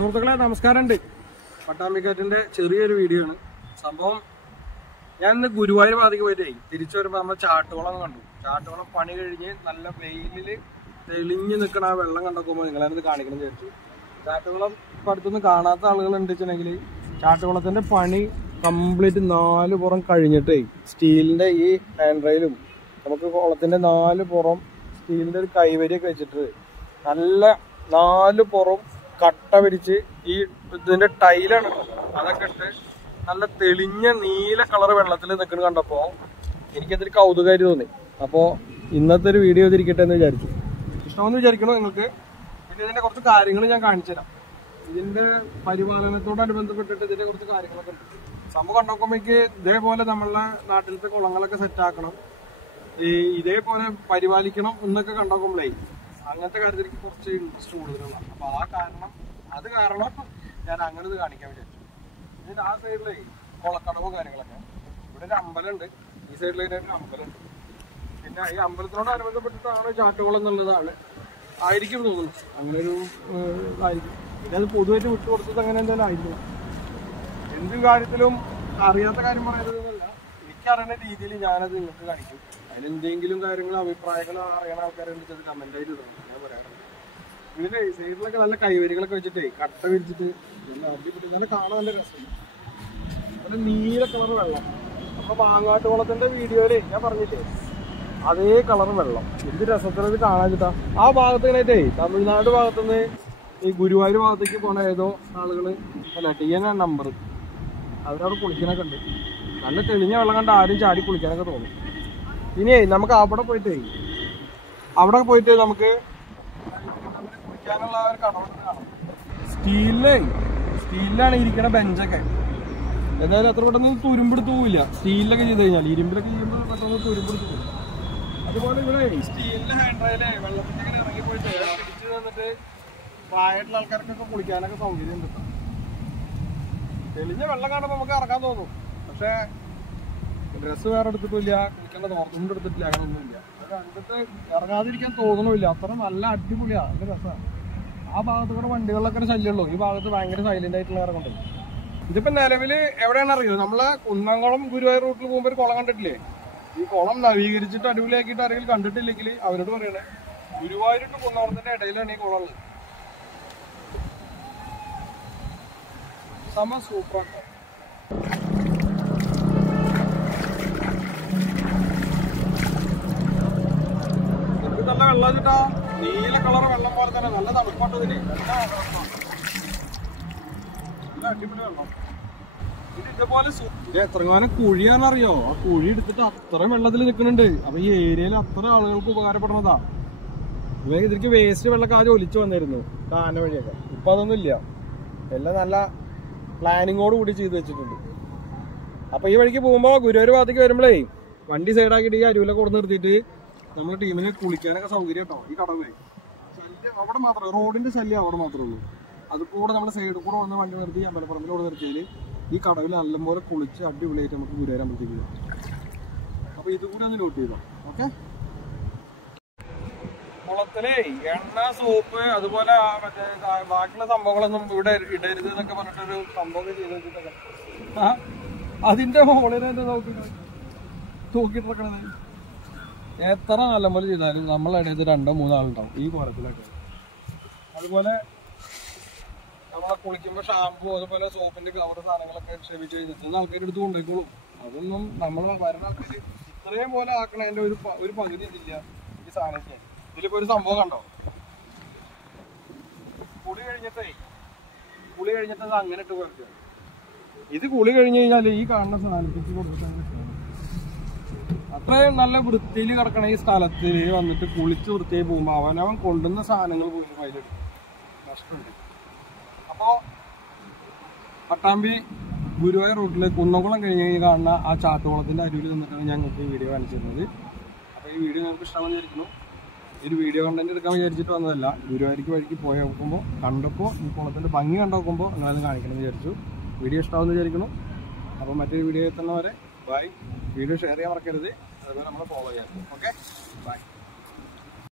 സുഹൃത്തുക്കളെ നമസ്കാരമുണ്ട്. പട്ടാമ്പിക്കാറ്റിന്റെ ചെറിയൊരു വീഡിയോ ആണ്. സംഭവം ഞാൻ ഇന്ന് ഗുരുവായൂർ ഭാഗത്തേക്ക് പോയിട്ടേ തിരിച്ചു വരുമ്പോൾ നമ്മൾ ചാട്ടുകുളം കണ്ടു. ചാട്ടുകുളം പണി കഴിഞ്ഞ് നല്ല വെയിലില് തെളിഞ്ഞു നിൽക്കണ ആ വെള്ളം കണ്ടോക്കുമ്പോൾ നിങ്ങളത് കാണിക്കണം വിചാരിച്ചു. ചാട്ടുകുളം ഇപ്പം അടുത്തൊന്നും കാണാത്ത ആളുകൾ ഉണ്ടെന്നുണ്ടെങ്കിൽ ചാട്ടുകുളത്തിന്റെ പണി കംപ്ലീറ്റ് 4 പുറം കഴിഞ്ഞിട്ടേ സ്റ്റീലിന്റെ ഈ ഹാൻഡ് റെയിലും നമുക്ക് കുളത്തിന്റെ 4 പുറം സ്റ്റീലിന്റെ ഒരു കൈവരിയൊക്കെ വെച്ചിട്ട് നല്ല 4 പുറം കട്ട വിരിച്ച് ഈ ഇതിന്റെ ടൈലാണ് അതൊക്കെ ഇട്ട് നല്ല തെളിഞ്ഞ നീല കളർ വെള്ളത്തിൽ നിൽക്കുന്നത് കണ്ടപ്പോ എനിക്കതിൽ കൗതുകമായിട്ട് തോന്നി. അപ്പോ ഇന്നത്തെ ഒരു വീഡിയോ ഇതിരിക്കട്ടെ എന്ന് വിചാരിച്ചു. ഇഷ്ടമെന്ന് വിചാരിക്കണോ നിങ്ങൾക്ക്? പിന്നെ ഇതിന്റെ കുറച്ച് കാര്യങ്ങൾ ഞാൻ കാണിച്ചു തരാം. ഇതിന്റെ പരിപാലനത്തോടനുബന്ധപ്പെട്ടിട്ട് ഇതിന്റെ കുറച്ച് കാര്യങ്ങളൊക്കെ ഉണ്ട്. സംഭവം കണ്ടോക്കുമ്പോ എനിക്ക് ഇതേപോലെ നമ്മളെ നാട്ടിലത്തെ കുളങ്ങളൊക്കെ സെറ്റാക്കണം, ഇതേപോലെ പരിപാലിക്കണം എന്നൊക്കെ കണ്ടോക്കുമ്പോഴേ അങ്ങനത്തെ കാര്യത്തിൽ എനിക്ക് കുറച്ച് ഇൻട്രസ്റ്റ് കൂടുതലാണ്. അപ്പൊ അത് കാരണം ഞാൻ അങ്ങനെ ഇത് കാണിക്കാൻ വിചാരിച്ചു. ഇതിന്റെ ആ സൈഡിലേ കുളക്കടവും കാര്യങ്ങളൊക്കെ, ഇവിടെ ഒരു അമ്പലമുണ്ട്, ഈ സൈഡിലായിട്ട് ഒരു അമ്പലമുണ്ട്. പിന്നെ ഈ അമ്പലത്തിനോടനുബന്ധപ്പെട്ടിട്ടാണ് ചാട്ടുകുളം എന്നുള്ളതാണ് ആയിരിക്കും തോന്നുന്നു. അങ്ങനെ ഒരു ആയിരിക്കും. പിന്നെ അത് പൊതുവായിട്ട് വിട്ടുകൊടുത്തത് അങ്ങനെ എന്തായാലും ആയിരുന്നു. എന്ത് കാര്യത്തിലും അറിയാത്ത കാര്യം പറയരുതെന്നല്ല, എനിക്കറിയുന്ന രീതിയിൽ ഞാനത് നിങ്ങൾക്ക് കാണിക്കും. അതിലെന്തെങ്കിലും കാര്യങ്ങൾ അഭിപ്രായങ്ങൾ അറിയണ ആൾക്കാരുണ്ട്, അത് കമന്റ് ആയിട്ട് ഇടണം. ഞാൻ പറയാറുണ്ട്. ഇതിന്റെ സൈഡിലൊക്കെ നല്ല കൈവരികളൊക്കെ വെച്ചിട്ടേ കട്ട വിരിച്ചിട്ട് നല്ല കാണാൻ നല്ല രസമുണ്ട്. ഒരു നീല കളർ വെള്ളം. അപ്പൊ മാങ്ങാട്ടുകുളത്തിന്റെ വീഡിയോയില് ഞാൻ പറഞ്ഞില്ലേ അതേ കളർ വെള്ളം. എന്ത് രസത്തിനത് കാണാൻ. ആ ഭാഗത്ത് ഇങ്ങനെയായിട്ടേ തമിഴ്നാട് ഭാഗത്തുനിന്ന് ഈ ഗുരുവായൂർ ഭാഗത്തേക്ക് പോണ ഏതോ ആളുകള് അല്ല TN നമ്പർ അവരവിടെ കുളിക്കാനൊക്കെ ഉണ്ട്. നല്ല തെളിഞ്ഞ വെള്ളം കണ്ട് ആരും ചാടി കുളിക്കാനൊക്കെ തോന്നും. ഇനി നമുക്ക് അവിടെ പോയിട്ട് നമുക്ക് കുളിക്കാനുള്ള ഒരു കടവുണ്ട് കാണാം. സ്റ്റീലിലാണ് ഇരിക്കണ ബെഞ്ചൊക്കെ. എന്തായാലും അത്ര പെട്ടെന്ന് തുരുമ്പെടുത്ത് പോവില്ല. സ്റ്റീലിലൊക്കെ ചെയ്ത് കഴിഞ്ഞാൽ, ഇരുമ്പിലൊക്കെ ചെയ്യുമ്പോൾ പെട്ടെന്ന് തുരുമ്പെടുത്ത് പോകും. അതുപോലെ ഇവിടെ സ്റ്റീലിന്റെ ഹാൻഡ് റെയിലേ വെള്ളത്തിന്റെ ഇങ്ങനെ ഇറങ്ങി പോയിട്ട് പിടിച്ച് തന്നിട്ട് പ്രായമായിട്ടുള്ള ആൾക്കാർക്കൊക്കെ കുളിക്കാനൊക്കെ സൗകര്യം കിട്ടും. തെളിഞ്ഞ വെള്ളം കാണുമ്പോൾ നമുക്ക് ഇറങ്ങാൻ തോന്നും. പക്ഷെ ഡ്രസ്സ് വേറെ എടുത്തിട്ടില്ല, കുളിക്കേണ്ട തോർത്തുകൊണ്ട് എടുത്തിട്ടില്ല, അങ്ങനെ ഒന്നുമില്ല. കണ്ടിട്ട് ഇറങ്ങാതിരിക്കാൻ തോന്നണമില്ല. അത്ര നല്ല അടിപൊളിയാ, നല്ല രസമാണ്. ആ ഭാഗത്ത് കൂടെ വണ്ടികളിലൊക്കെ ശല്യമുള്ളൂ. ഈ ഭാഗത്ത് ഭയങ്കര സൈലന്റ് ആയിട്ടുള്ള ഇറങ്ങുന്നുണ്ട്. ഇതിപ്പോ നിലവില് എവിടെയാണ് അറിയോ? നമ്മളെ കുന്നംകുളം ഗുരുവായൂർ റൂട്ടിൽ പോകുമ്പോൾ ഒരു കുളം കണ്ടിട്ടില്ലേ? ഈ കുളം നവീകരിച്ചിട്ട് അടിപൊളിയാക്കിയിട്ട് ആരെങ്കിലും കണ്ടിട്ടില്ലെങ്കിൽ അവരോട് പറയണേ, ഗുരുവായൂർ ടു കുന്നംകുളത്തിന്റെ ഇടയിലാണ് ഈ കുളം ഉള്ളത്. സൂപ്പറാണ്. നല്ല വെള്ളം വെച്ചിട്ടാ, നീല കളർ വെള്ളം പോലെ തന്നെ നല്ല തണുപ്പാട്ടതിന്. നല്ല അടിപൊളി വെള്ളം. ഇത് ഇതേപോലെ എത്രങ്ങാനും കുഴിയാണെന്നറിയോ? ആ കുഴി എടുത്തിട്ട് അത്ര വെള്ളത്തിൽ നിൽക്കുന്നുണ്ട്. അപ്പൊ ഈ ഏരിയയിൽ അത്ര ആളുകൾക്ക് ഉപകാരപ്പെടുന്നതാ. ഇതിലേക്ക് വേസ്റ്റ് വെള്ളമൊക്കെ ആദ്യം ഒലിച്ചു വന്നിരുന്നു കാന വഴിയൊക്കെ. ഇപ്പൊ അതൊന്നും ഇല്ല. എല്ലാം നല്ല പ്ലാനിങ്ങോട് കൂടി ചെയ്ത് വെച്ചിട്ടുണ്ട്. അപ്പൊ ഈ വഴിക്ക് പോകുമ്പോ ഗുരുവായൂർ ഭാഗത്തേക്ക് വരുമ്പോഴേ വണ്ടി സൈഡാക്കിയിട്ട് ഈ അരുവിലൊക്കെ കൊടുത്ത് നിർത്തിയിട്ട് നമ്മുടെ ടീമിന് കുളിക്കാനൊക്കെ സൗകര്യം കേട്ടോ. ഈ കടവേ ശല്യം അവിടെ മാത്രമേ, റോഡിന്റെ ശല്യം അവിടെ മാത്രമേ ഉള്ളൂ. അതുകൂടെ നമ്മുടെ സൈഡിൽ കൂടെ വന്ന് വണ്ടി നിർത്തി അമ്പലപ്പറമ്പിലൂടെ നിർത്തിയാൽ ഈ കടവിൽ നല്ലപോലെ കുളിച്ച് അടിപൊളിയായിട്ട് നമുക്ക് ഗുരുവായൂർ അമ്പലത്തേക്ക് പോകാം. അപ്പൊ ഇതുകൂടെ ഒന്ന് നോട്ട് ചെയ്തോ. ഓക്കെ. കുളത്തിലെ എണ്ണ, സോപ്പ്, അതുപോലെ മറ്റേ ബാക്കിയുള്ള സംഭവങ്ങളൊന്നും ഇവിടെ ഇടരുത് എന്നൊക്കെ പറഞ്ഞിട്ടൊരു സംഭവം ചെയ്ത് വെച്ചിട്ടൊക്കെ അതിന്റെ മുകളിൽ തൂക്കിട്ടിറക്കണത്. എത്ര നല്ലപോലെ ചെയ്താലും നമ്മളെ ഇടയിൽ 2-3 ആളുണ്ടാവും ഈ കോലത്തിലൊക്കെ. അതുപോലെ നമ്മളെ കുളിക്കുമ്പോൾ ഷാമ്പു, അതുപോലെ സോപ്പിന്റെ കവർ സാധനങ്ങളൊക്കെ ക്ഷമിച്ച് കഴിഞ്ഞിട്ട് ആൾക്കാർ എടുത്ത് കൊണ്ടുപോയിക്കോളും. അതൊന്നും നമ്മൾ വരുന്ന ആൾക്കാർ ഇത്രയും പോലെ ആക്കണതിന്റെ ഒരു പകുതി ഇതില്ല ഈ സാധനത്തിന്. ഇതിലിപ്പോ ഒരു സംഭവം കണ്ടോ? കുളി കഴിഞ്ഞിട്ട് അത് അങ്ങനെ ഇട്ട് കൊടുക്കുക. ഇത് കുളി കഴിഞ്ഞ് കഴിഞ്ഞാൽ ഈ കാണുന്ന സാധനത്തേക്ക് കൊടുക്കാൻ അത്രയും നല്ല വൃത്തിയിൽ കിടക്കണ ഈ സ്ഥലത്തിൽ വന്നിട്ട് കുളിച്ച് വൃത്തിയായി പോകുമ്പോൾ അവനവൻ കൊണ്ടുവന്ന സാധനങ്ങൾ പോയി അതിലെടുക്കും. നഷ്ടമുണ്ട്. അപ്പോ പട്ടാമ്പി ഗുരുവായൂർ റൂട്ടില് കുന്നംകുളം കഴിഞ്ഞ് കാണുന്ന ആ ചാട്ടുകുളത്തിന്റെ അരുവിൽ നിന്നിട്ടാണ് ഞങ്ങൾക്ക് ഈ വീഡിയോ കാണിച്ചിരുന്നത്. അപ്പൊ ഈ വീഡിയോ ഞങ്ങൾക്ക് ഇഷ്ടമെന്ന് വിചാരിക്കുന്നു. ഒരു വീഡിയോ കണ്ടന്റ് എടുക്കാൻ വിചാരിച്ചിട്ട് വന്നതല്ല. ഗുരുവായൂർക്ക് വഴിക്ക് പോയി നോക്കുമ്പോൾ കണ്ടപ്പോൾ ഈ കുളത്തിന്റെ ഭംഗി കണ്ടുനോക്കുമ്പോൾ നിങ്ങളത് കാണിക്കണമെന്ന് വിചാരിച്ചു. വീഡിയോ ഇഷ്ടമാണെന്ന് വിചാരിക്കുന്നു. അപ്പോൾ മറ്റൊരു വീഡിയോ എത്തുന്നവരെ ബൈ. വീഡിയോ ഷെയർ ചെയ്യാൻ മറക്കരുത്. അതുപോലെ നമ്മളെ ഫോളോ ചെയ്യാം. Okay, by.